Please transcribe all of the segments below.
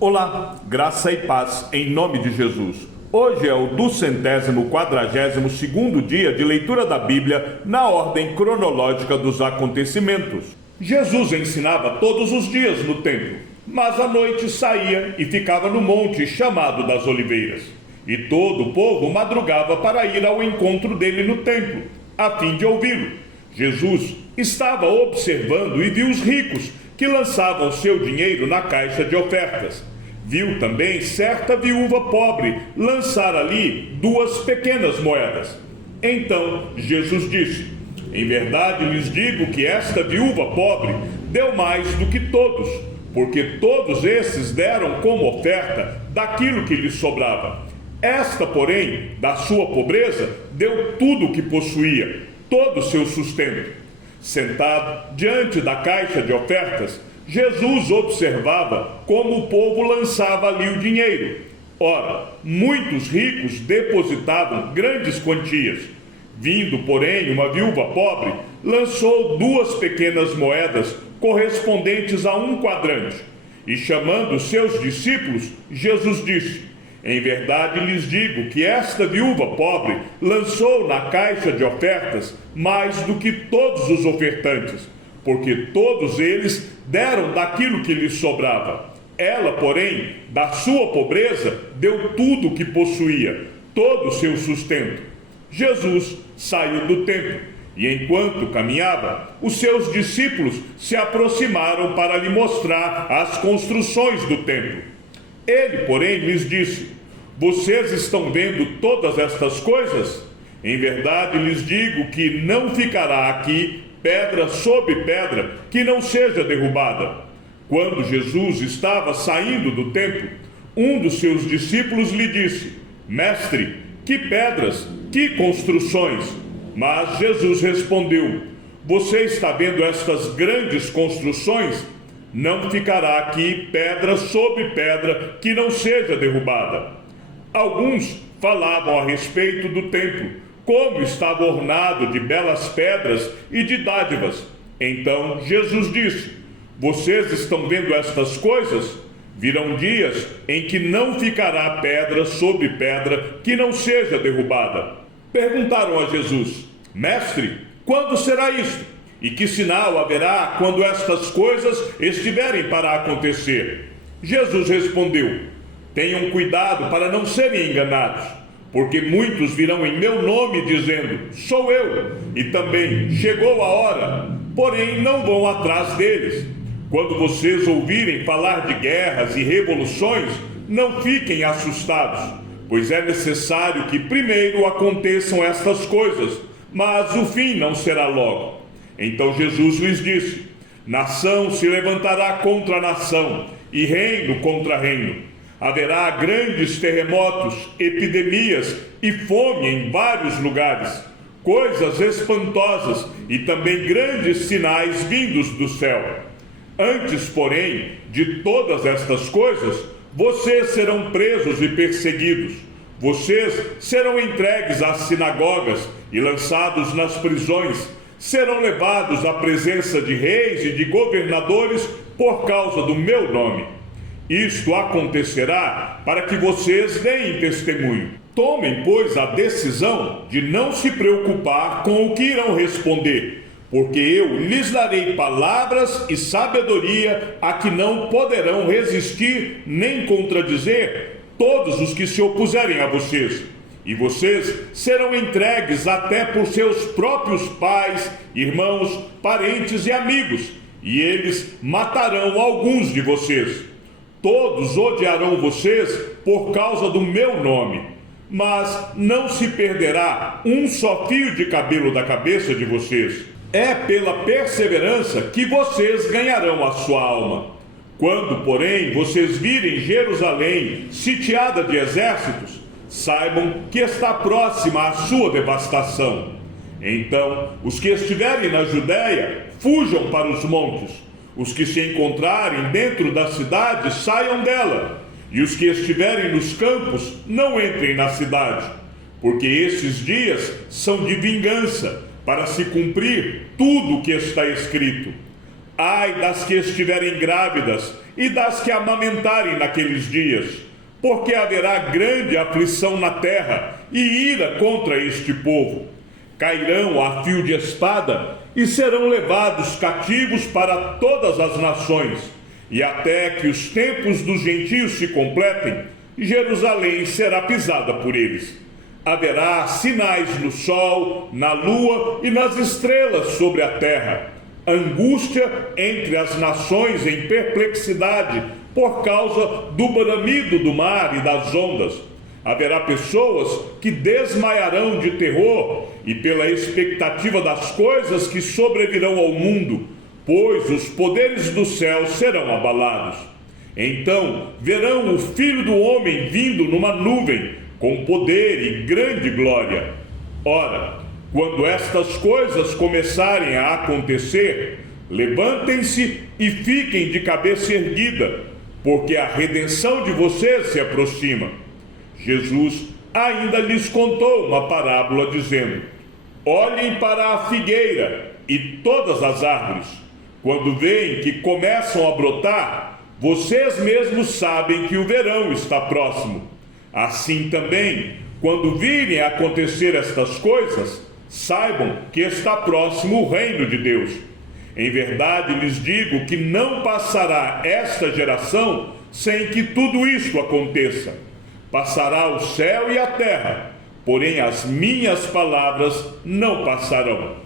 Olá, graça e paz em nome de Jesus. Hoje é o 242º dia de leitura da Bíblia na ordem cronológica dos acontecimentos. Jesus ensinava todos os dias no templo, mas à noite saía e ficava no monte chamado das Oliveiras. E todo o povo madrugava para ir ao encontro dele no templo, a fim de ouvi-lo. Jesus estava observando e viu os ricos que lançavam seu dinheiro na caixa de ofertas. Viu também certa viúva pobre lançar ali 2 pequenas moedas. Então Jesus disse: em verdade lhes digo que esta viúva pobre deu mais do que todos, porque todos esses deram como oferta daquilo que lhes sobrava. Esta, porém, da sua pobreza, deu tudo o que possuía, todo o seu sustento. Sentado diante da caixa de ofertas, Jesus observava como o povo lançava ali o dinheiro. Ora, muitos ricos depositavam grandes quantias. Vindo, porém, uma viúva pobre, lançou 2 pequenas moedas correspondentes a 1 quadrante. E chamando seus discípulos, Jesus disse: em verdade lhes digo que esta viúva pobre lançou na caixa de ofertas mais do que todos os ofertantes, porque todos eles deram daquilo que lhes sobrava. Ela, porém, da sua pobreza, deu tudo o que possuía, todo o seu sustento. Jesus saiu do templo, e enquanto caminhava, os seus discípulos se aproximaram para lhe mostrar as construções do templo. Ele, porém, lhes disse: vocês estão vendo todas estas coisas? Em verdade lhes digo que não ficará aqui pedra sobre pedra que não seja derrubada. Quando Jesus estava saindo do templo, um dos seus discípulos lhe disse: mestre, que pedras, que construções! Mas Jesus respondeu: você está vendo estas grandes construções? Não ficará aqui pedra sobre pedra que não seja derrubada. Alguns falavam a respeito do templo, como estava ornado de belas pedras e de dádivas. Então Jesus disse: vocês estão vendo estas coisas? Virão dias em que não ficará pedra sobre pedra que não seja derrubada. Perguntaram a Jesus: mestre, quando será isto? E que sinal haverá quando estas coisas estiverem para acontecer? Jesus respondeu: tenham cuidado para não serem enganados, porque muitos virão em meu nome dizendo: sou eu, e também chegou a hora, porém não vão atrás deles. Quando vocês ouvirem falar de guerras e revoluções, não fiquem assustados, pois é necessário que primeiro aconteçam estas coisas, mas o fim não será logo. Então Jesus lhes disse: nação se levantará contra nação, e reino contra reino. Haverá grandes terremotos, epidemias e fome em vários lugares, coisas espantosas e também grandes sinais vindos do céu. Antes, porém, de todas estas coisas, vocês serão presos e perseguidos. Vocês serão entregues às sinagogas e lançados nas prisões. Serão levados à presença de reis e de governadores por causa do meu nome. Isto acontecerá para que vocês deem testemunho. Tomem, pois, a decisão de não se preocupar com o que irão responder, porque eu lhes darei palavras e sabedoria a que não poderão resistir nem contradizer todos os que se opuserem a vocês. E vocês serão entregues até por seus próprios pais, irmãos, parentes e amigos, e eles matarão alguns de vocês. Todos odiarão vocês por causa do meu nome, mas não se perderá um só fio de cabelo da cabeça de vocês. É pela perseverança que vocês ganharão a sua alma. Quando, porém, vocês virem Jerusalém sitiada de exércitos, saibam que está próxima a sua devastação. Então, os que estiverem na Judéia, fujam para os montes. Os que se encontrarem dentro da cidade, saiam dela. E os que estiverem nos campos, não entrem na cidade. Porque esses dias são de vingança, para se cumprir tudo o que está escrito. Ai das que estiverem grávidas e das que amamentarem naqueles dias, porque haverá grande aflição na terra e ira contra este povo. Cairão a fio de espada e serão levados cativos para todas as nações, e até que os tempos dos gentios se completem, Jerusalém será pisada por eles. Haverá sinais no sol, na lua e nas estrelas sobre a terra. Angústia entre as nações em perplexidade por causa do bramido do mar e das ondas. Haverá pessoas que desmaiarão de terror e pela expectativa das coisas que sobrevirão ao mundo, pois os poderes do céu serão abalados. Então verão o Filho do Homem vindo numa nuvem, com poder e grande glória. Ora, quando estas coisas começarem a acontecer, levantem-se e fiquem de cabeça erguida, porque a redenção de vocês se aproxima. Jesus ainda lhes contou uma parábola, dizendo: olhem para a figueira e todas as árvores. Quando veem que começam a brotar, vocês mesmos sabem que o verão está próximo. Assim também, quando virem acontecer estas coisas, saibam que está próximo o reino de Deus. Em verdade lhes digo que não passará esta geração sem que tudo isto aconteça. Passará o céu e a terra, porém as minhas palavras não passarão.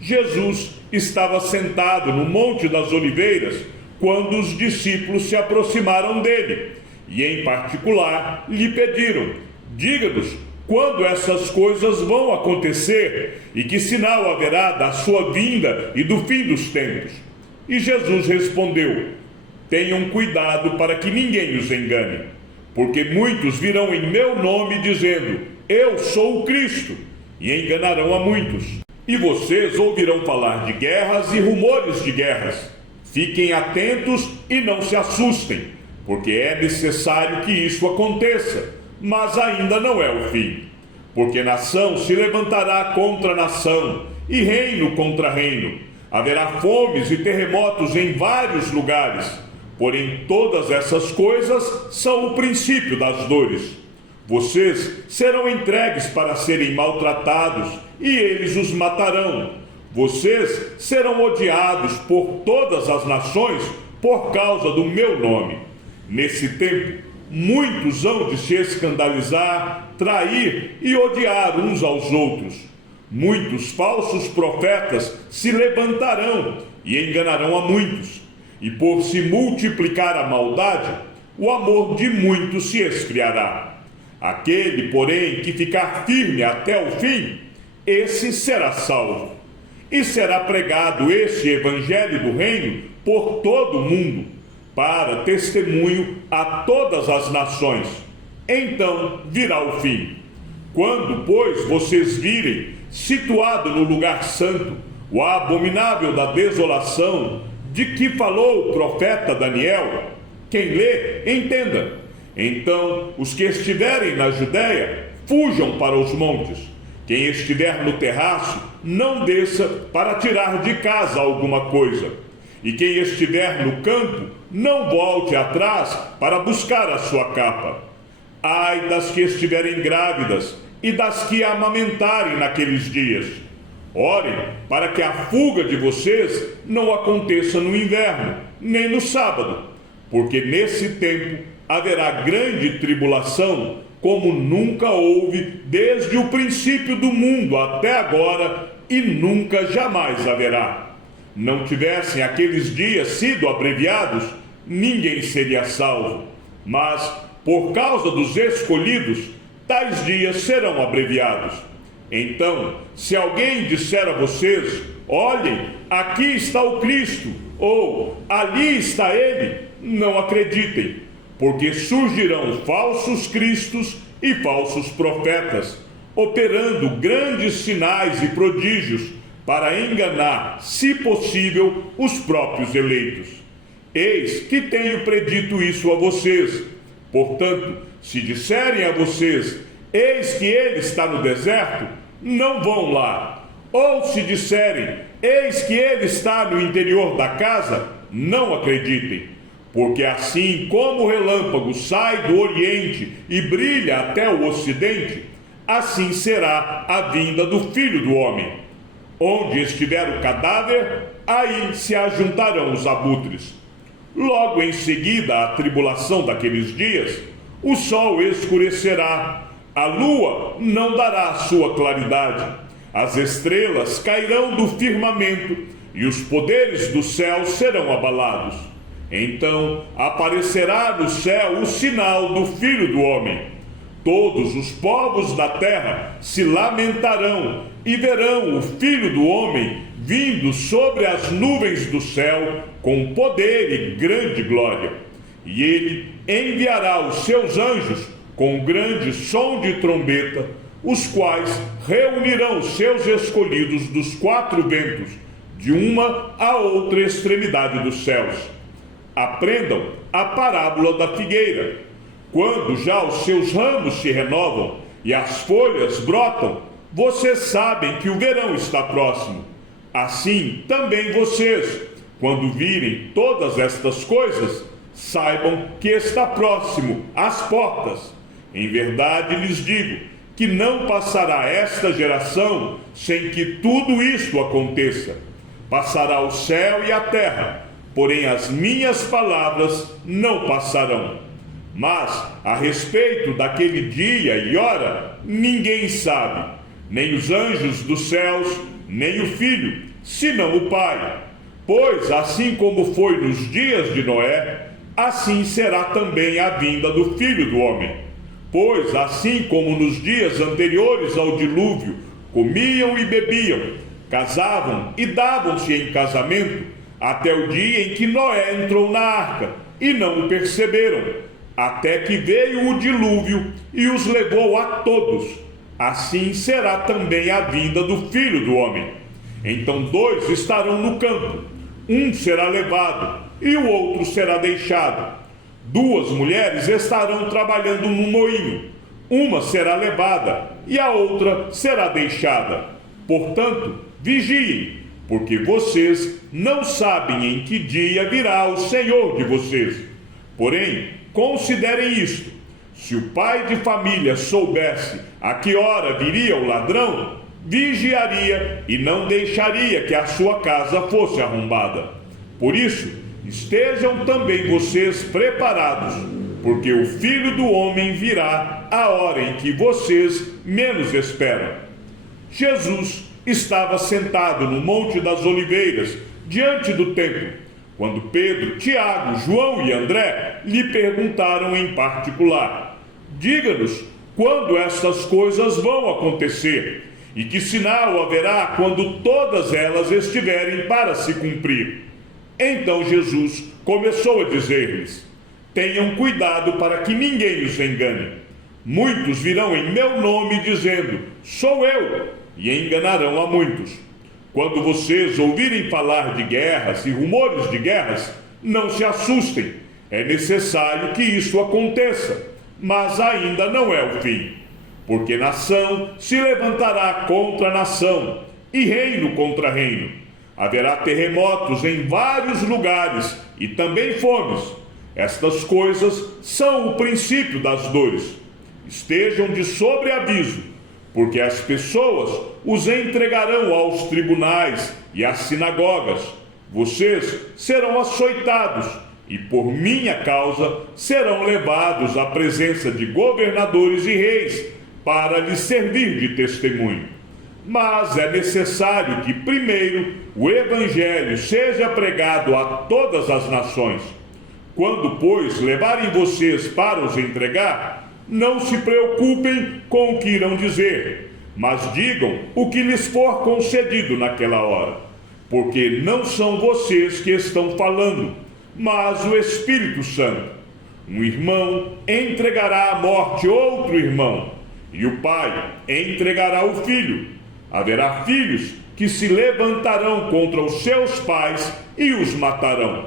Jesus estava sentado no Monte das Oliveiras quando os discípulos se aproximaram dele e, em particular, lhe pediram: diga-nos quando essas coisas vão acontecer e que sinal haverá da sua vinda e do fim dos tempos. E Jesus respondeu: tenham cuidado para que ninguém os engane, porque muitos virão em meu nome dizendo: eu sou o Cristo, e enganarão a muitos. E vocês ouvirão falar de guerras e rumores de guerras. Fiquem atentos e não se assustem, porque é necessário que isso aconteça, mas ainda não é o fim. Porque nação se levantará contra nação, e reino contra reino. Haverá fomes e terremotos em vários lugares, porém todas essas coisas são o princípio das dores. Vocês serão entregues para serem maltratados, e eles os matarão. Vocês serão odiados por todas as nações por causa do meu nome. Nesse tempo, muitos hão de se escandalizar, trair e odiar uns aos outros. Muitos falsos profetas se levantarão e enganarão a muitos. E por se multiplicar a maldade, o amor de muitos se esfriará. Aquele, porém, que ficar firme até o fim, esse será salvo. E será pregado este evangelho do reino por todo o mundo, para testemunho a todas as nações. Então virá o fim. Quando, pois, vocês virem, situado no lugar santo, o abominável da desolação, de que falou o profeta Daniel, quem lê, entenda. Então, os que estiverem na Judéia, fujam para os montes. Quem estiver no terraço, não desça para tirar de casa alguma coisa. E quem estiver no campo, não volte atrás para buscar a sua capa. Ai das que estiverem grávidas e das que amamentarem naqueles dias. Orem para que a fuga de vocês não aconteça no inverno, nem no sábado, porque nesse tempo haverá grande tribulação, como nunca houve desde o princípio do mundo até agora, e nunca jamais haverá. Não tivessem aqueles dias sido abreviados, ninguém seria salvo. Mas, por causa dos escolhidos, tais dias serão abreviados. Então, se alguém disser a vocês: olhem, aqui está o Cristo, ou ali está ele, não acreditem, porque surgirão falsos cristos e falsos profetas, operando grandes sinais e prodígios para enganar, se possível, os próprios eleitos. Eis que tenho predito isso a vocês. Portanto, se disserem a vocês: eis que ele está no deserto, não vão lá. Ou se disserem: eis que ele está no interior da casa, não acreditem. Porque assim como o relâmpago sai do Oriente e brilha até o Ocidente, assim será a vinda do Filho do Homem. Onde estiver o cadáver, aí se ajuntarão os abutres. Logo em seguida à tribulação daqueles dias, o sol escurecerá, a lua não dará a sua claridade, as estrelas cairão do firmamento e os poderes do céu serão abalados. Então aparecerá no céu o sinal do Filho do Homem. Todos os povos da terra se lamentarão e verão o Filho do Homem vindo sobre as nuvens do céu com poder e grande glória. E ele enviará os seus anjos com grande som de trombeta, os quais reunirão os seus escolhidos dos quatro ventos, de uma a outra extremidade dos céus. Aprendam a parábola da figueira. Quando já os seus ramos se renovam e as folhas brotam, vocês sabem que o verão está próximo. Assim também vocês, quando virem todas estas coisas, saibam que está próximo às portas. Em verdade lhes digo que não passará esta geração sem que tudo isto aconteça. Passará o céu e a terra, porém as minhas palavras não passarão. Mas a respeito daquele dia e hora, ninguém sabe, nem os anjos dos céus, nem o Filho, senão o Pai. Pois assim como foi nos dias de Noé, assim será também a vinda do Filho do Homem. Pois assim como nos dias anteriores ao dilúvio, comiam e bebiam, casavam e davam-se em casamento, até o dia em que Noé entrou na arca, e não o perceberam, até que veio o dilúvio e os levou a todos. Assim será também a vinda do Filho do Homem. Então 2 estarão no campo, um será levado e o outro será deixado. 2 mulheres estarão trabalhando no moinho, uma será levada e a outra será deixada. Portanto, vigiem, porque vocês não sabem em que dia virá o Senhor de vocês. Porém, considerem isto: se o pai de família soubesse a que hora viria o ladrão, vigiaria e não deixaria que a sua casa fosse arrombada. Por isso, estejam também vocês preparados, porque o Filho do Homem virá a hora em que vocês menos esperam. Jesus estava sentado no Monte das Oliveiras, diante do templo, quando Pedro, Tiago, João e André lhe perguntaram em particular: diga-nos quando estas coisas vão acontecer, e que sinal haverá quando todas elas estiverem para se cumprir. Então Jesus começou a dizer-lhes: tenham cuidado para que ninguém os engane. Muitos virão em meu nome dizendo: sou eu, e enganarão a muitos. Quando vocês ouvirem falar de guerras e rumores de guerras, não se assustem. É necessário que isso aconteça, mas ainda não é o fim. Porque nação se levantará contra nação, e reino contra reino. Haverá terremotos em vários lugares, e também fomes. Estas coisas são o princípio das dores. Estejam de sobreaviso, porque as pessoas os entregarão aos tribunais e às sinagogas. Vocês serão açoitados e por minha causa serão levados à presença de governadores e reis para lhes servir de testemunho. Mas é necessário que primeiro o evangelho seja pregado a todas as nações. Quando, pois, levarem vocês para os entregar, não se preocupem com o que irão dizer, mas digam o que lhes for concedido naquela hora, porque não são vocês que estão falando, mas o Espírito Santo. Um irmão entregará à morte outro irmão, e o pai entregará o filho. Haverá filhos que se levantarão contra os seus pais e os matarão.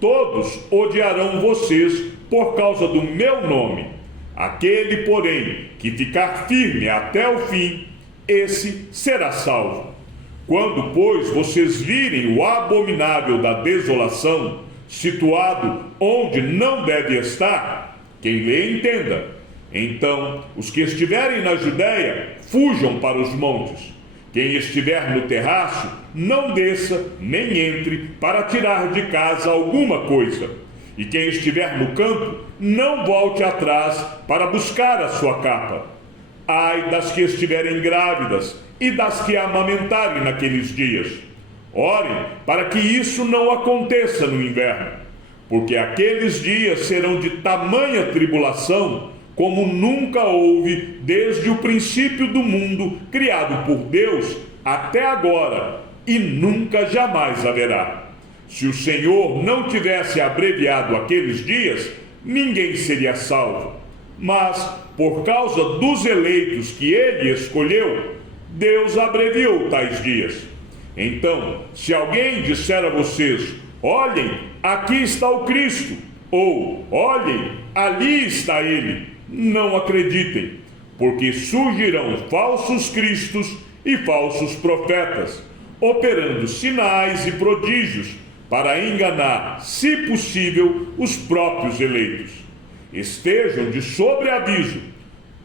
Todos odiarão vocês por causa do meu nome. Aquele, porém, que ficar firme até o fim, esse será salvo. Quando, pois, vocês virem o abominável da desolação, situado onde não deve estar? Quem lê, entenda. Então, os que estiverem na Judéia, fujam para os montes. Quem estiver no terraço, não desça, nem entre, para tirar de casa alguma coisa. E quem estiver no campo, não volte atrás para buscar a sua capa. Ai das que estiverem grávidas e das que amamentarem naqueles dias. Orem para que isso não aconteça no inverno, porque aqueles dias serão de tamanha tribulação como nunca houve desde o princípio do mundo criado por Deus até agora, e nunca jamais haverá. Se o Senhor não tivesse abreviado aqueles dias, ninguém seria salvo. Mas, por causa dos eleitos que ele escolheu, Deus abreviou tais dias. Então, se alguém disser a vocês: olhem, aqui está o Cristo, ou olhem, ali está ele, não acreditem, porque surgirão falsos cristos e falsos profetas, operando sinais e prodígios, para enganar, se possível, os próprios eleitos. Estejam de sobreaviso,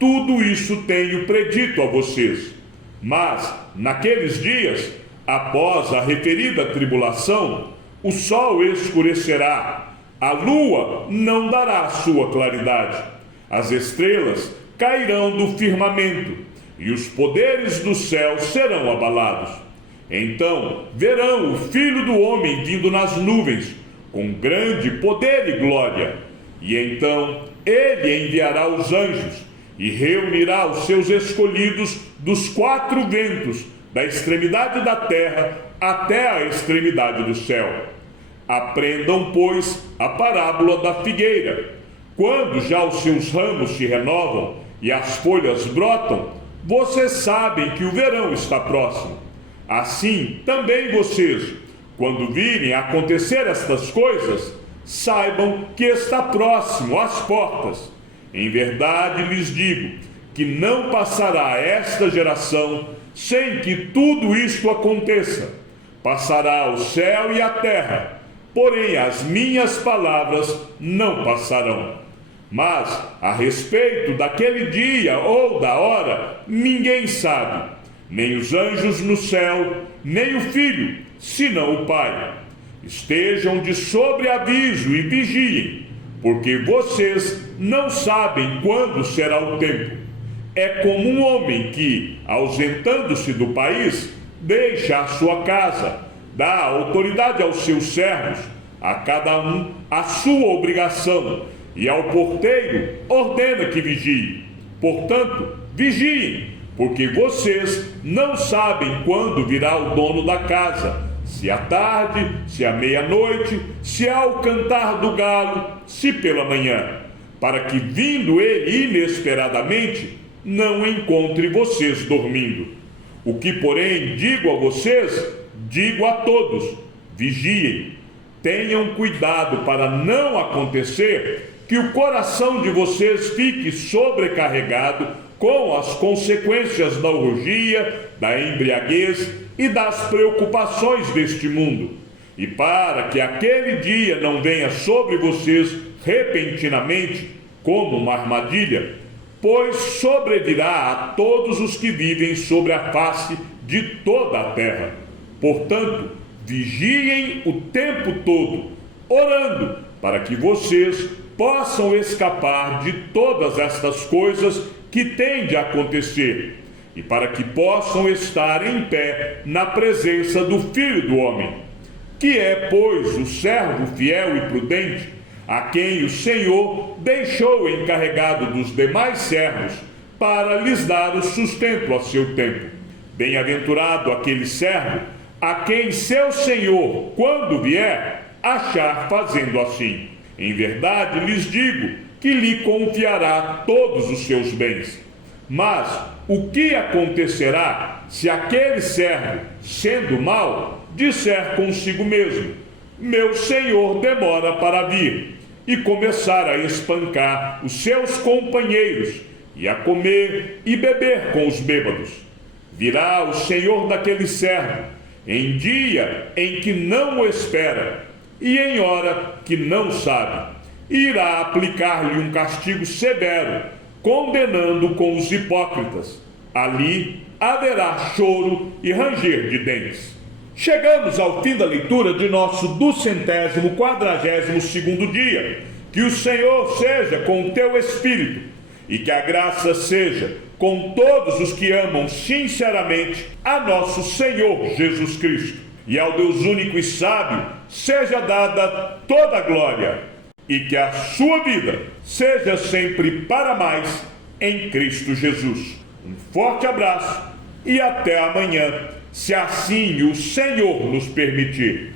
tudo isso tenho predito a vocês. Mas, naqueles dias, após a referida tribulação, o sol escurecerá, a lua não dará a sua claridade, as estrelas cairão do firmamento, e os poderes do céu serão abalados. Então verão o Filho do Homem vindo nas nuvens, com grande poder e glória. E então ele enviará os anjos, e reunirá os seus escolhidos dos quatro ventos, da extremidade da terra até a extremidade do céu. Aprendam, pois, a parábola da figueira. Quando já os seus ramos se renovam e as folhas brotam, vocês sabem que o verão está próximo. Assim, também vocês, quando virem acontecer estas coisas, saibam que está próximo às portas. Em verdade lhes digo que não passará esta geração sem que tudo isto aconteça. Passará o céu e a terra, porém as minhas palavras não passarão. Mas a respeito daquele dia ou da hora, ninguém sabe, nem os anjos no céu, nem o Filho, senão o Pai. Estejam de sobreaviso e vigiem, porque vocês não sabem quando será o tempo. É como um homem que, ausentando-se do país, deixa a sua casa, dá autoridade aos seus servos, a cada um a sua obrigação, e ao porteiro ordena que vigie. Portanto, vigiem, porque vocês não sabem quando virá o dono da casa, se à tarde, se à meia-noite, se ao cantar do galo, se pela manhã, para que, vindo ele inesperadamente, não encontre vocês dormindo. O que, porém, digo a vocês, digo a todos: vigiem, tenham cuidado para não acontecer que o coração de vocês fique sobrecarregado com as consequências da orgia, da embriaguez e das preocupações deste mundo, e para que aquele dia não venha sobre vocês repentinamente como uma armadilha, pois sobrevirá a todos os que vivem sobre a face de toda a terra. Portanto, vigiem o tempo todo, orando para que vocês possam escapar de todas estas coisas que têm de acontecer, e para que possam estar em pé na presença do Filho do Homem, que é, pois, o servo fiel e prudente, a quem o Senhor deixou encarregado dos demais servos, para lhes dar o sustento a seu tempo. Bem-aventurado aquele servo, a quem seu Senhor, quando vier, achar fazendo assim. Em verdade lhes digo que lhe confiará todos os seus bens. Mas o que acontecerá se aquele servo, sendo mau, disser consigo mesmo: meu senhor demora para vir, e começar a espancar os seus companheiros, e a comer e beber com os bêbados? Virá o senhor daquele servo em dia em que não o espera, e em hora que não sabe. Irá aplicar-lhe um castigo severo, condenando com os hipócritas. Ali haverá choro e ranger de dentes. Chegamos ao fim da leitura de nosso 242º dia. Que o Senhor seja com o teu espírito e que a graça seja com todos os que amam sinceramente a nosso Senhor Jesus Cristo. E ao Deus único e sábio seja dada toda a glória e que a sua vida seja sempre para mais em Cristo Jesus. Um forte abraço e até amanhã, se assim o Senhor nos permitir.